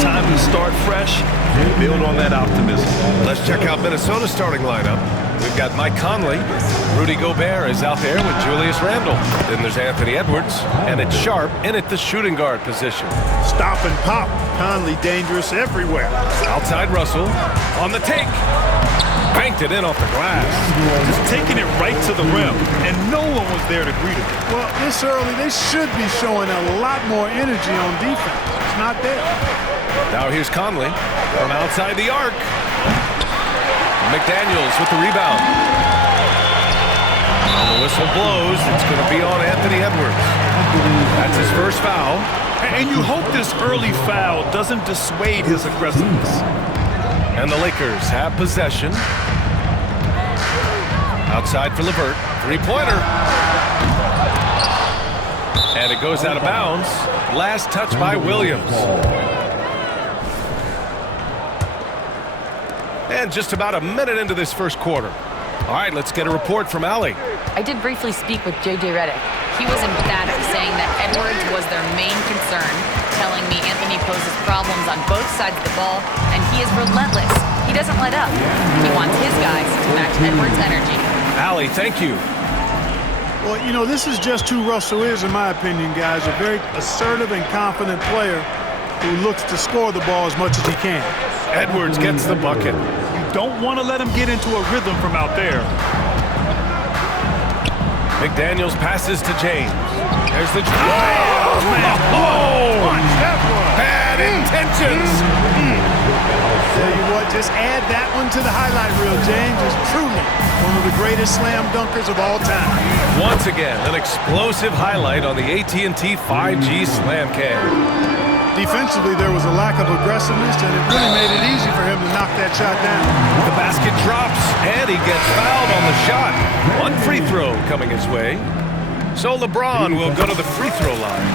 Time to start fresh and build on that optimism. Let's check out Minnesota's starting lineup. We've got Mike Conley. Rudy Gobert is out there with Julius Randle. Then there's Anthony Edwards. And it's Sharp in at the shooting guard position. Stop and pop. Conley dangerous everywhere. Outside Russell on the take. Banked it in off the glass. Just taking it right to the rim, and no one was there to greet him. Well, this early, they should be showing a lot more energy on defense. It's not there. Now here's Conley from outside the arc. McDaniels with the rebound. And the whistle blows. It's going to be on Anthony Edwards. That's his first foul. And you hope this early foul doesn't dissuade his aggressiveness. And the Lakers have possession. Outside for LeVert. Three-pointer. And it goes out of bounds. Last touch by Williams. And just about a minute into this first quarter. All right, let's get a report from Allie. I did briefly speak with J.J. Redick. He was emphatic, saying that Edwards was their main concern, telling me Anthony poses problems on both sides of the ball, and he is relentless. He doesn't let up. He wants his guys to match Edwards' energy. Allie, thank you. Well, you know, this is just who Russell is, in my opinion, guys. A very assertive and confident player who looks to score the ball as much as he can. Edwards gets the bucket. You don't want to let him get into a rhythm from out there. McDaniels passes to James. There's the... Oh, man. Oh, watch that one. Bad intentions. Tell you what, just add that one to the highlight reel. James is truly one of the greatest slam dunkers of all time. Once again, an explosive highlight on the AT&T 5G Slam Cam. Defensively, there was a lack of aggressiveness, and it really made it easy for him to knock that shot down. The basket drops, and he gets fouled on the shot. One free throw coming his way. So LeBron will go to the free throw line.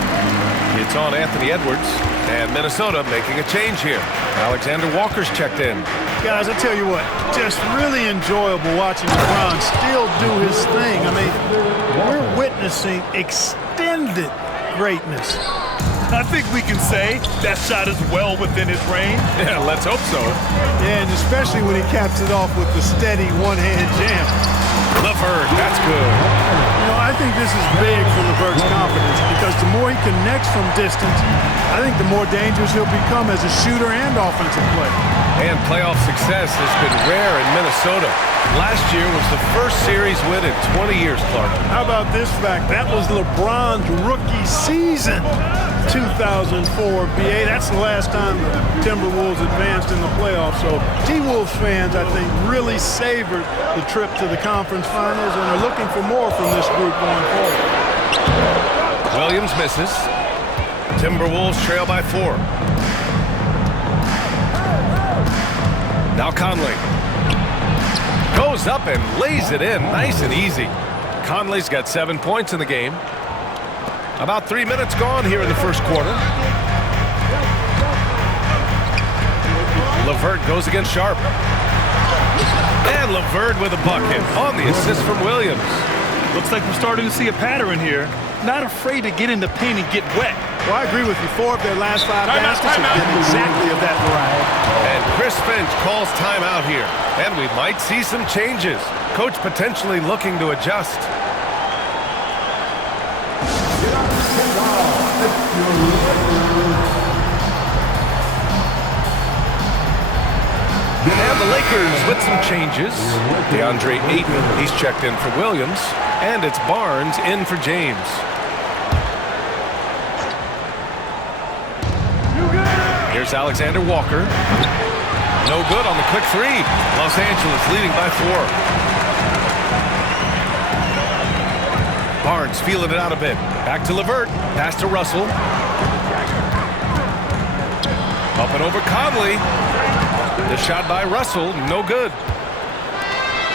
It's on Anthony Edwards, and Minnesota making a change here. Alexander Walker's checked in. Guys, I tell you what, just really enjoyable watching LeBron still do his thing. I mean, we're witnessing extended greatness. I think we can say that shot is well within his range. Yeah, let's hope so. Yeah, and especially when he caps it off with the steady one-hand jam. LeVert, that's good. You know, I think this is big for LeVert's confidence because the more he connects from distance, I think the more dangerous he'll become as a shooter and offensive player. And playoff success has been rare in Minnesota. Last year was the first series win in 20 years, Clark. How about this fact? That was LeBron's rookie season, 2004 BA. That's the last time the Timberwolves advanced in the playoffs. So T-Wolves fans, I think, really savored the trip to the conference finals and are looking for more from this group going forward. Williams misses. Timberwolves trail by 4. Now Conley goes up and lays it in nice and easy. Conley's got 7 points in the game. About 3 minutes gone here in the first quarter. LeVert goes against Sharp. And LeVert with a bucket on the assist from Williams. Looks like we're starting to see a pattern here. Not afraid to get in the paint and get wet. Well, I agree with you. 4 of their last 5 baskets have been exactly of that variety. And Chris Finch calls timeout here. And we might see some changes. Coach potentially looking to adjust. And the Lakers with some changes. DeAndre Ayton, he's checked in for Williams. And it's Barnes in for James. Here's Alexander Walker. No good on the quick 3. Los Angeles leading by 4. Barnes feeling it out a bit. Back to LeVert. Pass to Russell. Up and over Conley. The shot by Russell, no good.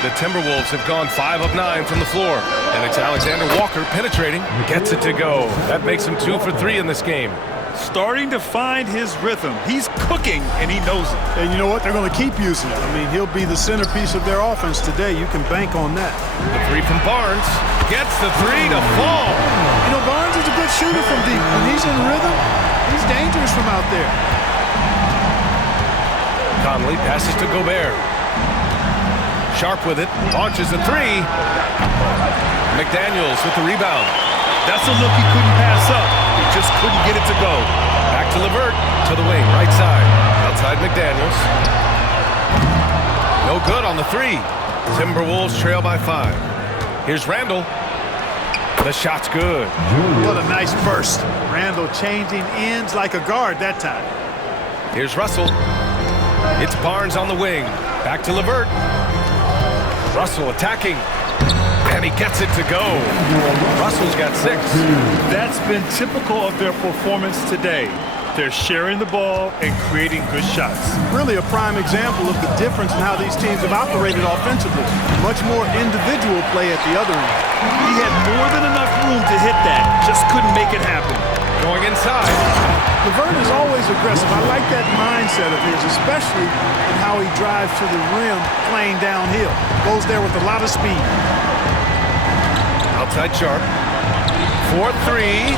The Timberwolves have gone 5 of 9 from the floor. And it's Alexander Walker penetrating. Gets it to go. That makes him 2 for 3 in this game. Starting to find his rhythm. He's cooking, and he knows it. And you know what? They're going to keep using it. I mean, he'll be the centerpiece of their offense today. You can bank on that. The 3 from Barnes. Gets the 3 to fall. You know, Barnes is a good shooter from deep. When he's in rhythm, he's dangerous from out there. Conley passes to Gobert. Sharp with it, launches a three. McDaniels with the rebound. That's a look he couldn't pass up. He just couldn't get it to go. Back to LeVert, to the wing, right side. Outside McDaniels. No good on the three. Timberwolves trail by 5. Here's Randall. The shot's good. What a nice burst. Randall changing ends like a guard that time. Here's Russell. It's Barnes on the wing. Back to LeVert. Russell attacking. And he gets it to go. Russell's got 6. That's been typical of their performance today. They're sharing the ball and creating good shots. Really a prime example of the difference in how these teams have operated offensively. Much more individual play at the other end. He had more than enough room to hit that, just couldn't make it happen. Going inside. LeVert is always aggressive. I like that mindset of his, especially in how he drives to the rim playing downhill. Goes there with a lot of speed. Outside Sharp. 4-3.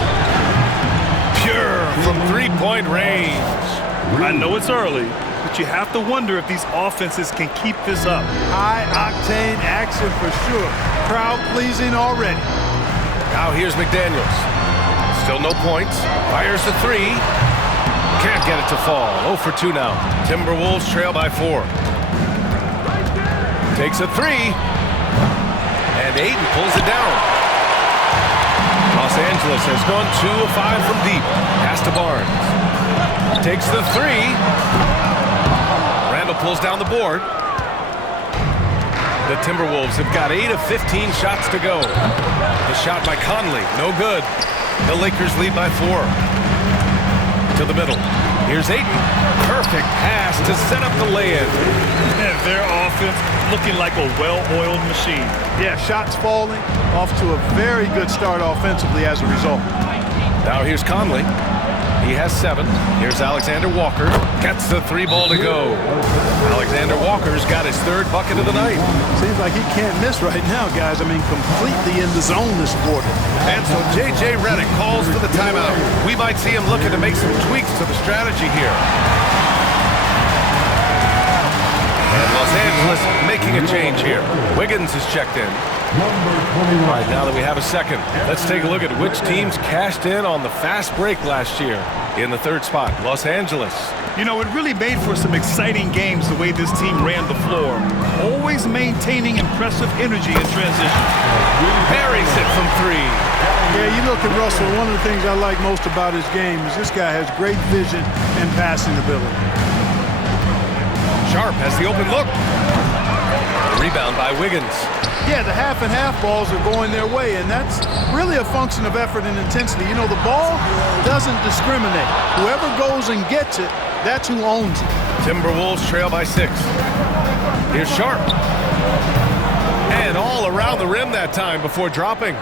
Pure from three-point range. I know it's early, but you have to wonder if these offenses can keep this up. High-octane action for sure. Crowd-pleasing already. Now here's McDaniels. Still no points. Fires the three. Can't get it to fall. 0 for 2 now. Timberwolves trail by 4. Takes a three. And Ayton pulls it down. Los Angeles has gone 2 of 5 from deep. Pass to Barnes. Takes the three. Randall pulls down the board. The Timberwolves have got 8 of 15 shots to go. The shot by Conley, no good. The Lakers lead by 4. To the middle. Here's Ayton. Perfect pass to set up the lay-in. And their offense looking like a well-oiled machine. Yeah, shots falling. Off to a very good start offensively as a result. Now here's Conley. He has 7. Here's Alexander Walker. Gets the 3 ball to go. Alexander Walker's got his 3rd bucket of the night. Seems like he can't miss right now, guys. I mean, completely in the zone this quarter. And so J.J. Redick calls for the timeout. We might see him looking to make some tweaks to the strategy here. And Los Angeles making a change here. Wiggins is checked in. All right, now that we have a second, let's take a look at which teams cashed in on the fast break last year. In the 3rd spot, Los Angeles. You know, it really made for some exciting games the way this team ran the floor. Always maintaining impressive energy in transition. Buries it from 3. Yeah, you look at Russell, one of the things I like most about his game is this guy has great vision and passing ability. Sharp has the open look. Rebound by Wiggins. Yeah, the half and half balls are going their way, and that's really a function of effort and intensity. You know, the ball doesn't discriminate. Whoever goes and gets it, that's who owns it. Timberwolves trail by 6. Here's Sharp. And all around the rim that time before dropping.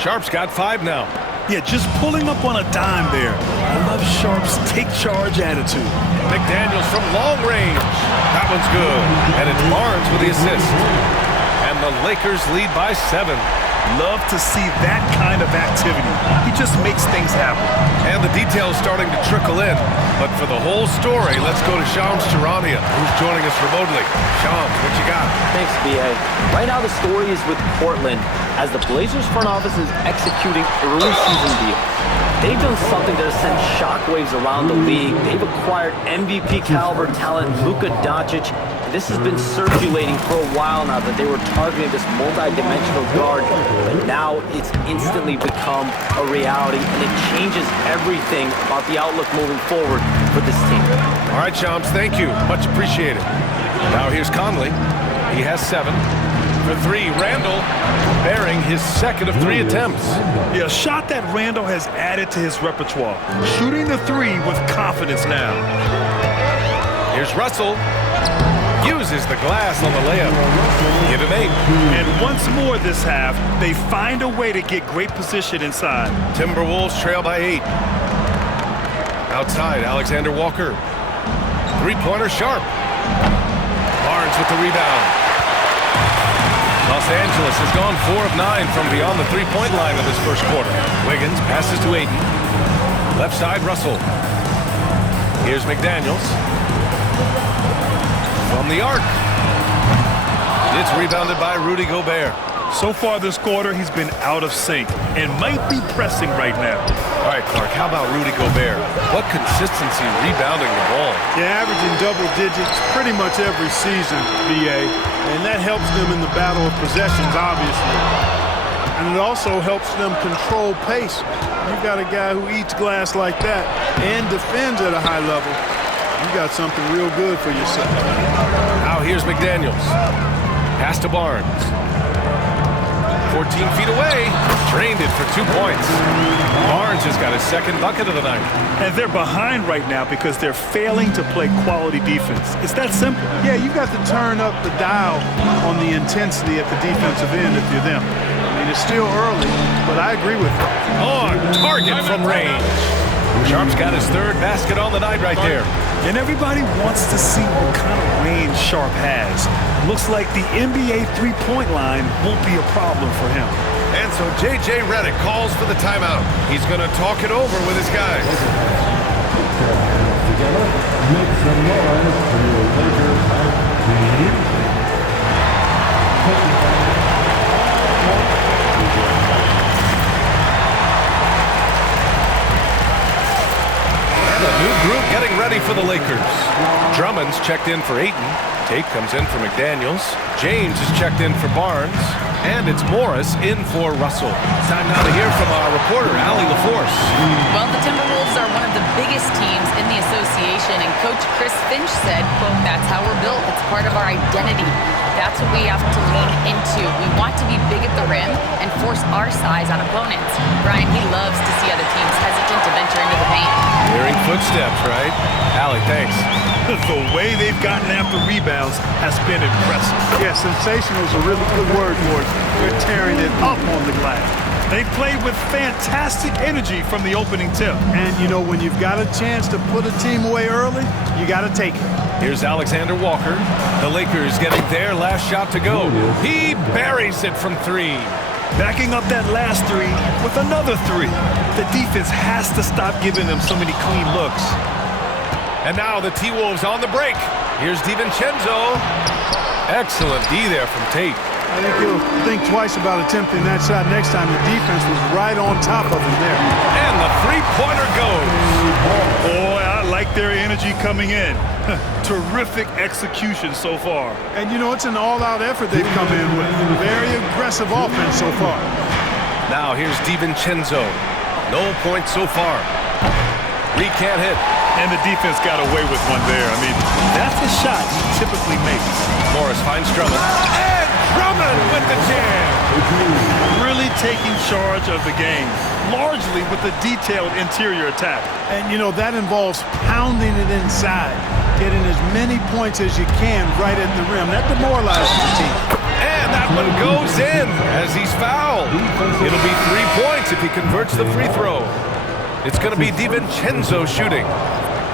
Sharp's got 5 now. Yeah, just pulling up on a dime there. I love Sharp's take-charge attitude. McDaniels from long range. That one's good. And it's Barnes with the assist. And the Lakers lead by 7. Love to see that kind of activity. He just makes things happen. And the details starting to trickle in. But for the whole story, let's go to Shams Charania, who's joining us remotely. Shams, what you got? Thanks, B.A. Right now, the story is with Portland, as the Blazers front office is executing early season deals. They've done something that has sent shockwaves around the league. They've acquired MVP caliber talent Luka Doncic. This has been circulating for a while now that they were targeting this multi-dimensional guard, but now it's instantly become a reality, and it changes everything about the outlook moving forward for this team. All right, Shams, thank you. Much appreciated. Now here's Conley. He has 7. For 3, Randall, bearing his 2nd of 3 attempts. Yeah, a shot that Randall has added to his repertoire. Shooting the 3 with confidence now. Here's Russell. Uses the glass on the layup. Give him 8. And once more this half, they find a way to get great position inside. Timberwolves trail by 8. Outside, Alexander Walker. 3-pointer Sharp. Barnes with the rebound. Los Angeles has gone 4 of 9 from beyond the 3-point line of this first quarter. Wiggins passes to Ayton. Left side, Russell. Here's McDaniels. from the arc. It's rebounded by Rudy Gobert. So far this quarter, he's been out of sync and might be pressing right now. All right, Clark, how about Rudy Gobert? What consistency rebounding the ball. Yeah, averaging double digits pretty much every season, BA. And that helps them in the battle of possessions, obviously. And it also helps them control pace. You've got a guy who eats glass like that and defends at a high level. You got something real good for yourself. Now here's McDaniels. Pass to Barnes. 14 feet away. Drained it for 2 points. Barnes has got his second bucket of the night. And they're behind right now because they're failing to play quality defense. It's that simple. Yeah, you've got to turn up the dial on the intensity at the defensive end if you're them. I mean, it's still early, but I agree with you. On target from range. Sharp's got his third basket on the night right there. And everybody wants to see what kind of range Sharp has. Looks like the NBA three-point line won't be a problem for him. And so J.J. Redick calls for the timeout. He's going to talk it over with his guys. Together, make some noise for your Lakers team. And a new group getting ready for the Lakers. Drummond's checked in for Ayton. Tate comes in for McDaniels. James is checked in for Barnes. And it's Morris in for Russell. Time now to hear from our reporter, Allie LaForce. Well, the Timberwolves are one of the biggest teams in the association, and Coach Chris Finch said, quote, "That's how we're built. It's part of our identity. That's what we have to lean into. We want to be big at the rim and force our size on opponents." Brian, he loves to see other teams hesitant to venture into the paint. Hearing footsteps, right? Allie, thanks. The way they've gotten after rebounds has been impressive. Yeah, sensational is a really good word for it. They're tearing it up on the glass. They played with fantastic energy from the opening tip. And, you know, when you've got a chance to put a team away early, you got to take it. Here's Alexander Walker. The Lakers getting their last shot to go. He buries it from three. Backing up that last three with another three. The defense has to stop giving them so many clean looks. And now the T-Wolves on the break. Here's DiVincenzo. Excellent D there from Tate. I think he'll think twice about attempting that shot next time. The defense was right on top of him there. And the three-pointer goes. Boy, I like their energy coming in. Terrific execution so far. And, you know, it's an all-out effort they've come in with. Very aggressive offense so far. Now here's DiVincenzo. No points so far. Reed can't hit. And the defense got away with one there. I mean, that's a shot he typically makes. Morris finds Drummond. And Drummond with the jam. Really taking charge of the game, largely with a detailed interior attack. And, you know, that involves pounding it inside, getting as many points as you can right at the rim. That demoralizes the team. And that one goes in as he's fouled. It'll be 3 points if he converts the free throw. It's going to be DiVincenzo shooting.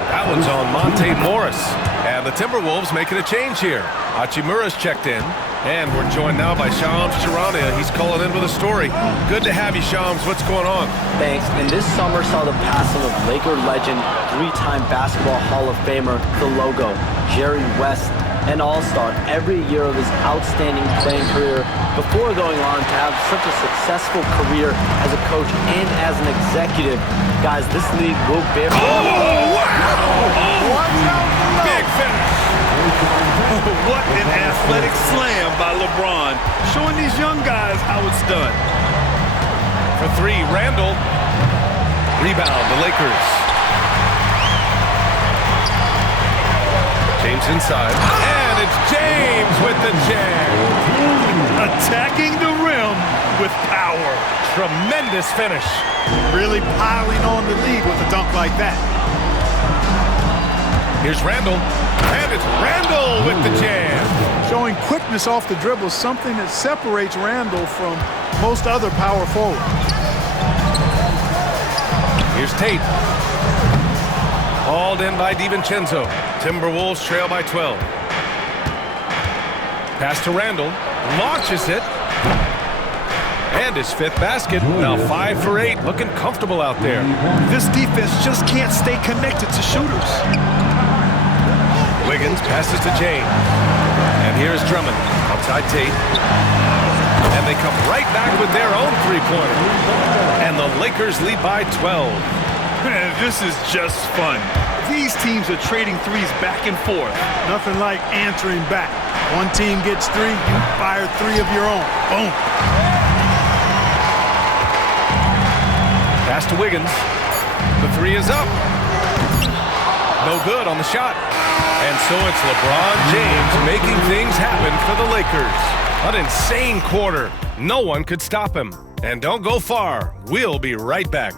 That one's on Monte Morris. And the Timberwolves making a change here. Hachimura's checked in. And we're joined now by Shams Charania. He's calling in with a story. Good to have you, Shams. What's going on? Thanks. And this summer saw the passing of Laker legend, 3-time Basketball Hall of Famer, the logo, Jerry West, an all-star every year of his outstanding playing career before going on to have such a successful career as a coach and as an executive. Guys, this league will bear... Oh, wow! Big finish! What an athletic slam by LeBron, showing these young guys how it's done. For three, Randall. Rebound, the Lakers. James inside. And it's James with the jam. Attacking the rim with power. Tremendous finish. Really piling on the lead with a dunk like that. Here's Randall. And it's Randall with the jam. Showing quickness off the dribble, something that separates Randall from most other power forwards. Here's Tate. Hauled in by DiVincenzo. Timberwolves trail by 12. Pass to Randall. Launches it. And his fifth basket. Now 5 for 8. Looking comfortable out there. This defense just can't stay connected to shooters. Wiggins, passes to James. And here's Drummond outside Tate. And they come right back with their own three-pointer. And the Lakers lead by 12. Man, this is just fun. These teams are trading threes back and forth. Nothing like answering back. One team gets three, you fire three of your own. Boom. Pass to Wiggins. The three is up. No good on the shot. And so it's LeBron James making things happen for the Lakers. An insane quarter. No one could stop him. And don't go far. We'll be right back.